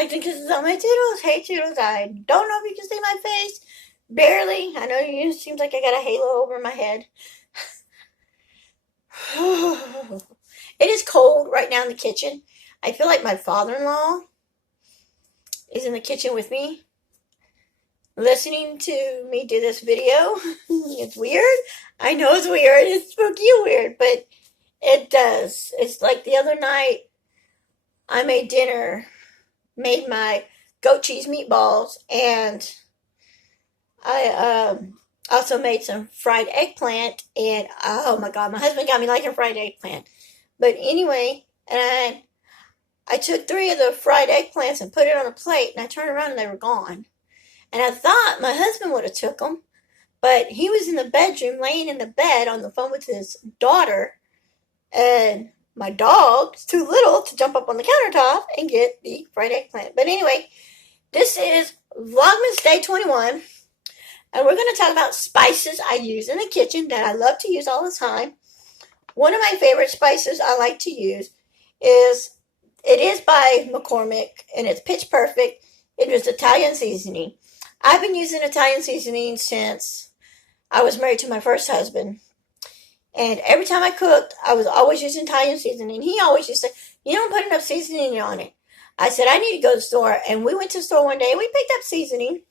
I think this is on my Toodles. Hey Toodles, I don't know if you can see my face. Barely. I know you seems like I got a halo over my head. It is cold right now in the kitchen. I feel like my father-in-law is in the kitchen with me, listening to me do this video. It's weird. I know it's weird. It's spooky weird, but it does. It's like the other night I made my goat cheese meatballs, and I also made some fried eggplant, and oh my god, my husband got me liking fried eggplant. But anyway, and I took 3 of the fried eggplants and put it on a plate, and I turned around and they were gone. And I thought my husband would have took them, but he was in the bedroom, laying in the bed on the phone with his daughter, and my dog's too little to jump up on the countertop and get the fried eggplant. But anyway, this is Vlogmas Day 21. And we're going to talk about spices I use in the kitchen that I love to use all the time. One of my favorite spices I like to use is, it is by McCormick, and it's Pitch Perfect. It is Italian seasoning. I've been using Italian seasoning since I was married to my first husband. And every time I cooked, I was always using Italian seasoning. He always used to say, you don't put enough seasoning on it. I said, I need to go to the store. And we went to the store one day and we picked up seasoning.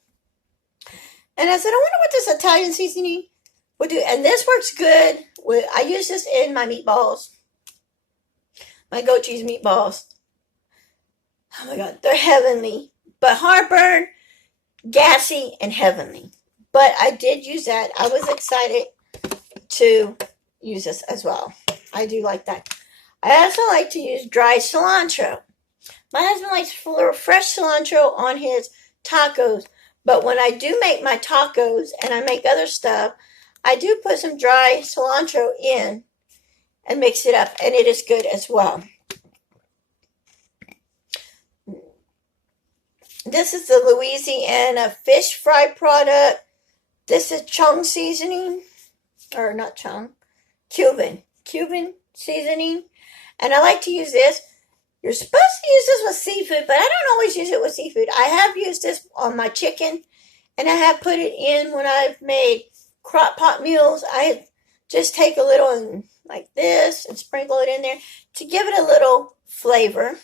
And I said, I wonder what this Italian seasoning would do. And this works good. I use this in my meatballs. My goat cheese meatballs. Oh my god, they're heavenly. But heartburn, gassy, and heavenly. But I did use that. I was excited to use this as well. I do like that. I also like to use dry cilantro. My husband likes fresh cilantro on his tacos. But when I do make my tacos and I make other stuff, I do put some dry cilantro in and mix it up, and it is good as well. This is the Louisiana fish fry product. This is Chung seasoning, or not Chung, Cuban seasoning. And I like to use this. You're supposed to use this with seafood, but I don't always use it with seafood. I have used this on my chicken, and I have put it in when I've made crock pot meals. I just take a little and like this and sprinkle it in there to give it a little flavor.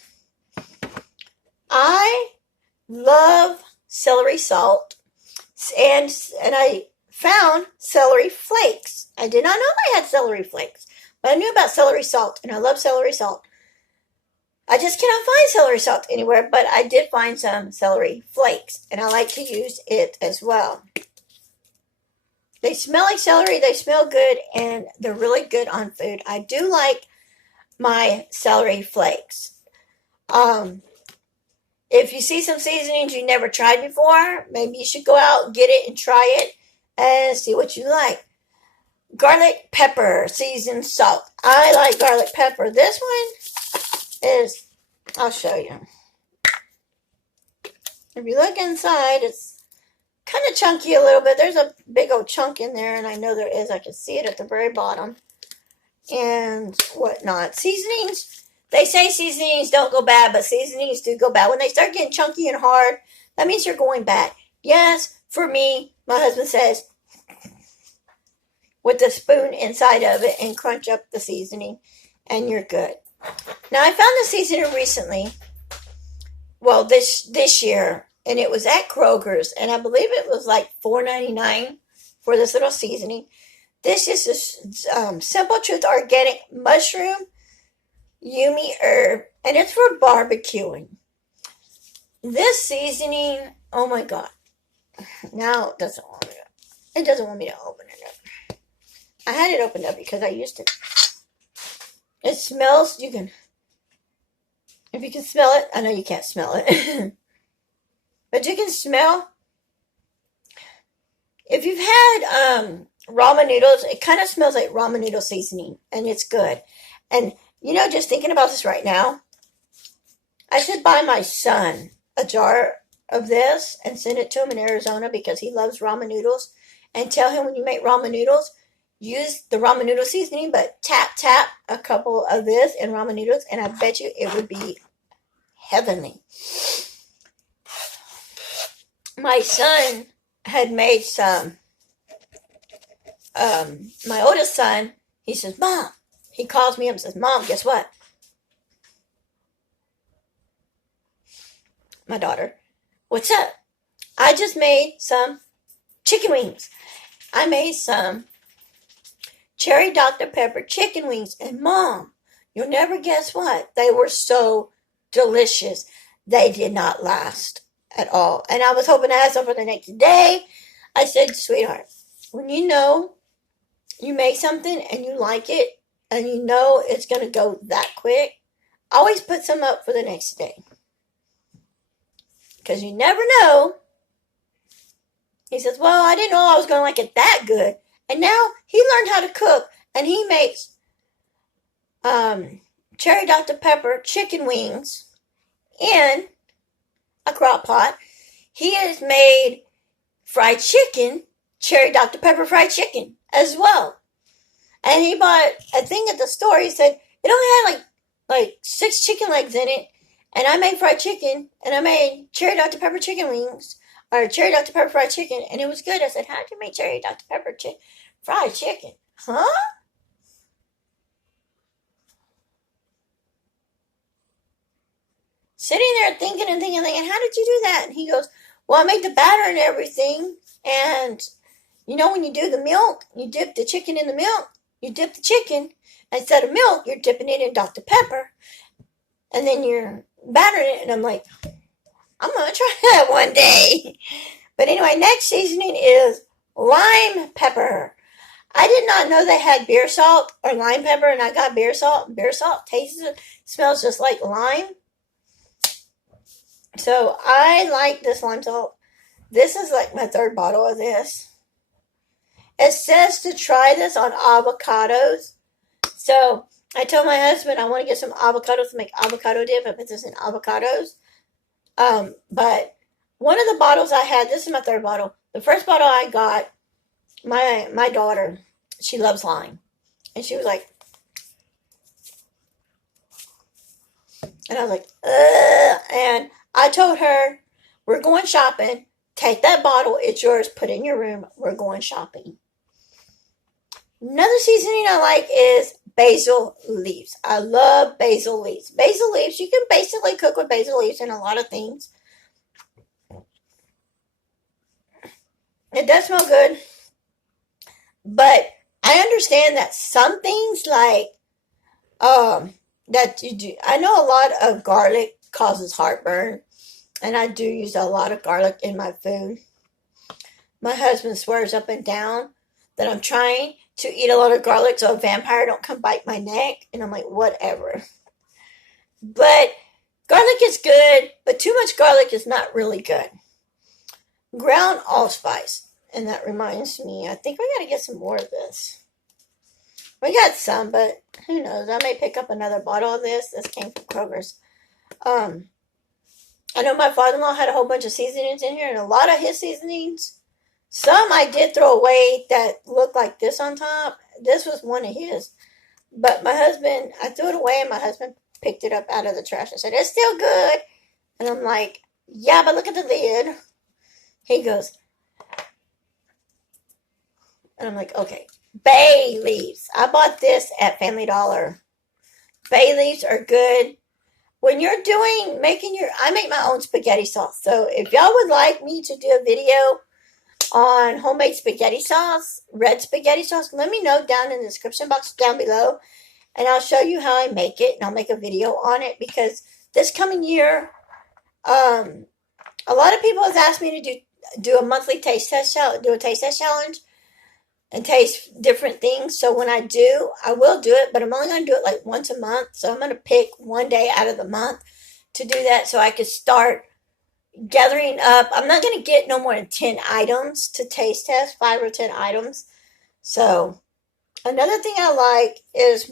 I love celery salt, and I found celery flakes. I did not know they had celery flakes, but I knew about celery salt, and I love celery salt. I just cannot find celery salt anywhere, but I did find some celery flakes, and I like to use it as well. They smell like celery, they smell good, and they're really good on food. I do like my celery flakes. If you see some seasonings you never tried before, maybe you should go out, get it, and try it, and see what you like. Garlic pepper, seasoned salt. I like garlic pepper. This one is, I'll show you. If you look inside, it's kind of chunky a little bit. There's a big old chunk in there, and I know there is. I can see it at the very bottom and whatnot. Seasonings, they say seasonings don't go bad, but seasonings do go bad. When they start getting chunky and hard, that means you're going bad. Yes, for me, my husband says, with the spoon inside of it and crunch up the seasoning, and you're good. Now, I found the seasoning recently, well, this year, and it was at Kroger's, and I believe it was like $4.99 for this little seasoning. This is a Simple Truth Organic Mushroom Yumi Herb, and it's for barbecuing. This seasoning, oh my god. Now it doesn't want me to open it up. I had it opened up because I used it. It smells, if you can smell it, I know you can't smell it, but you can smell, if you've had ramen noodles, it kind of smells like ramen noodle seasoning, and it's good. And, just thinking about this right now, I should buy my son a jar of this and send it to him in Arizona because he loves ramen noodles, and tell him when you make ramen noodles, use the ramen noodle seasoning, but tap a couple of this in ramen noodles, and I bet you it would be heavenly. my son had made some, my oldest son, he says, Mom, he calls me up and says, Mom, guess what? My daughter, what's up? I just made some chicken wings. I made some cherry Dr. Pepper chicken wings. And Mom, you'll never guess what? They were so delicious. They did not last at all. And I was hoping to have some for the next day. I said, sweetheart, when you know you make something and you like it and you know it's going to go that quick, always put some up for the next day. Because you never know. He says, well, I didn't know I was going to like it that good. And now he learned how to cook. And he makes cherry Dr. Pepper chicken wings in a crock pot. He has made fried chicken, cherry Dr. Pepper fried chicken as well. And he bought a thing at the store. He said it only had like 6 chicken legs in it. And I made fried chicken, and I made cherry Dr. Pepper chicken wings, or cherry Dr. Pepper fried chicken, and it was good. I said, how'd you make cherry Dr. Pepper fried chicken? Huh? Sitting there thinking, how did you do that? And he goes, well, I made the batter and everything, and you know when you do the milk, you dip the chicken in the milk, you dip the chicken, instead of milk, you're dipping it in Dr. Pepper, and then you're battering it, and I'm like, I'm going to try that one day. But anyway, next seasoning is lime pepper. I did not know they had beer salt or lime pepper, and I got beer salt. Beer salt smells just like lime. So I like this lime salt. This is like my 3rd bottle of this. It says to try this on avocados. So I told my husband I want to get some avocados to make avocado dip. I put this in avocados. But one of the bottles I had, this is my 3rd bottle. The first bottle I got, my daughter, she loves lime. And she was like, and I was like, ugh. And I told her, we're going shopping. Take that bottle. It's yours. Put it in your room. We're going shopping. Another seasoning I like is basil leaves. I love basil leaves. Basil leaves, you can basically cook with basil leaves in a lot of things. It does smell good. But I understand that some things like that you do. I know a lot of garlic causes heartburn. And I do use a lot of garlic in my food. My husband swears up and down that I'm trying to eat a lot of garlic so a vampire don't come bite my neck. And I'm like, whatever. But garlic is good, but too much garlic is not really good. Ground allspice. And that reminds me, I think we got to get some more of this. We got some, but who knows? I may pick up another bottle of this. This came from Kroger's. I know my father-in-law had a whole bunch of seasonings in here, and a lot of his seasonings, some I did throw away that looked like this on top. This was one of his. But my husband, I threw it away, and my husband picked it up out of the trash and said, it's still good. And I'm like, yeah, but look at the lid. He goes, and I'm like, okay. Bay leaves. I bought this at Family Dollar. Bay leaves are good. When you're I make my own spaghetti sauce. So if y'all would like me to do a video on homemade spaghetti sauce, red spaghetti sauce, let me know down in the description box down below. And I'll show you how I make it. And I'll make a video on it. Because this coming year, a lot of people have asked me to do a monthly taste test challenge. And taste different things. So when I do, I will do it, but I'm only going to do it like once a month. So I'm going to pick one day out of the month to do that so I can start gathering up. I'm not going to get no more than 10 items to taste test, 5 or 10 items. So another thing I like is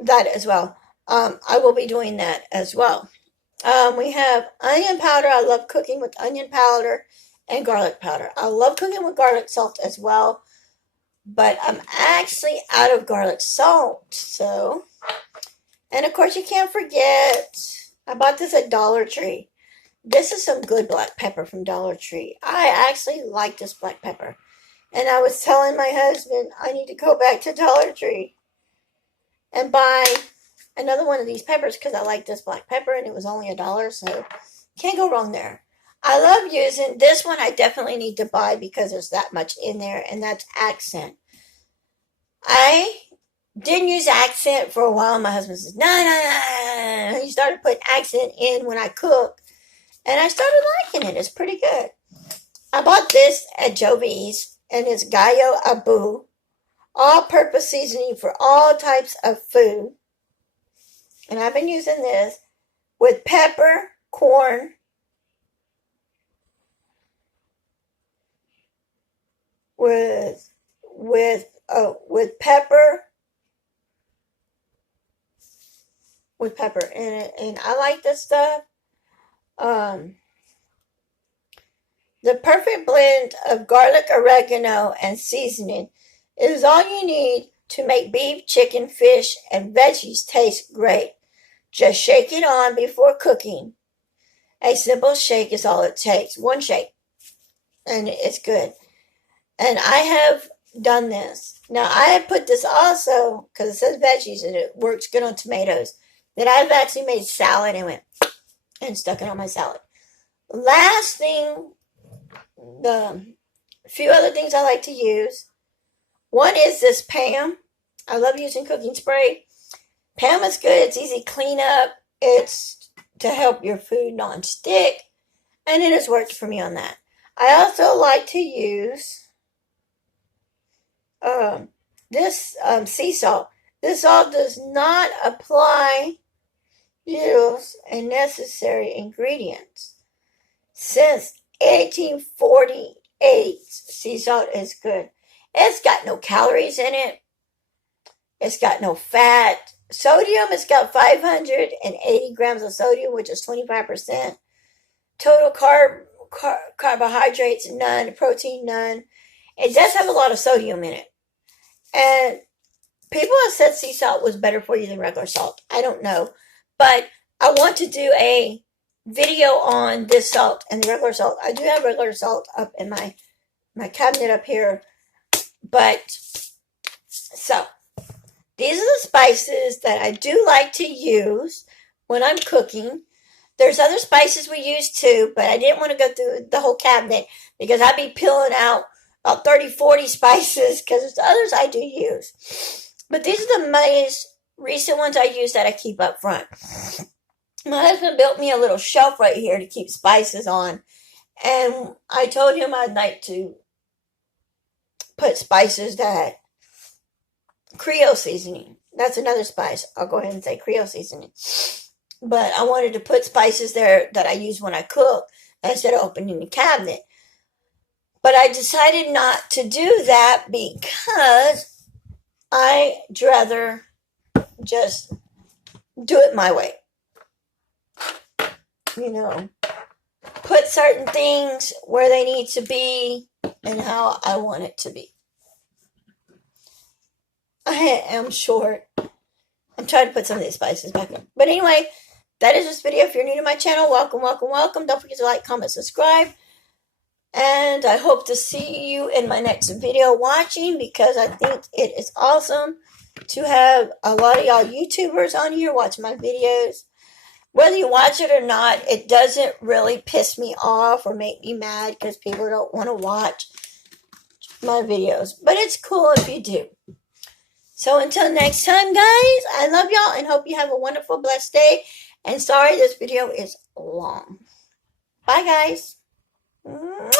that as well. I will be doing that as well. We have onion powder. I love cooking with onion powder and garlic powder. I love cooking with garlic salt as well. But I'm actually out of garlic salt. So, and of course you can't forget, I bought this at Dollar Tree. This is some good black pepper from Dollar Tree. I actually like this black pepper. And I was telling my husband I need to go back to Dollar Tree and buy another one of these peppers because I like this black pepper and it was only $1, so can't go wrong there. I love using this one. I definitely need to buy because there's that much in there, and that's accent. I didn't use accent for a while. My husband says, no, no, no. He started putting accent in when I cook, and I started liking it. It's pretty good. I bought this at Joe B's, and it's Gallo Abu, all-purpose seasoning for all types of food. And I've been using this with pepper, corn, with pepper, and I like this stuff. The perfect blend of garlic, oregano, and seasoning is all you need to make beef, chicken, fish, and veggies taste great. Just shake it on before cooking. A simple shake is all it takes. One shake, and it's good. And I have done this. Now, I have put this also, because it says veggies, and it works good on tomatoes, that I've actually made salad and went and stuck it on my salad. Last thing, the few other things I like to use. One is this Pam. I love using cooking spray. Pam is good. It's easy clean up. It's to help your food non-stick. And it has worked for me on that. I also like to use this sea salt. This salt does not apply use and necessary ingredients. Since 1848, sea salt is good. It's got no calories in it. It's got no fat. Sodium, it's got 580 grams of sodium, which is 25%. Total carbohydrates, none. Protein, none. It does have a lot of sodium in it. And people have said sea salt was better for you than regular salt. I don't know. But I want to do a video on this salt and the regular salt. I do have regular salt up in my cabinet up here. But, so, these are the spices that I do like to use when I'm cooking. There's other spices we use too, but I didn't want to go through the whole cabinet because I'd be peeling out about 30, 40 spices because there's others I do use. But these are the most recent ones I use that I keep up front. My husband built me a little shelf right here to keep spices on. And I told him I'd like to put spices that Creole seasoning. That's another spice. I'll go ahead and say Creole seasoning. But I wanted to put spices there that I use when I cook instead of opening the cabinet. But I decided not to do that because I'd rather just do it my way. You know, put certain things where they need to be and how I want it to be. I am short. I'm trying to put some of these spices back in. But anyway, that is this video. If you're new to my channel, welcome, welcome, welcome. Don't forget to like, comment, subscribe. And I hope to see you in my next video watching because I think it is awesome to have a lot of y'all YouTubers on here watching my videos. Whether you watch it or not, it doesn't really piss me off or make me mad because people don't want to watch my videos. But it's cool if you do. So until next time, guys, I love y'all and hope you have a wonderful, blessed day. And sorry this video is long. Bye, guys. Mwah!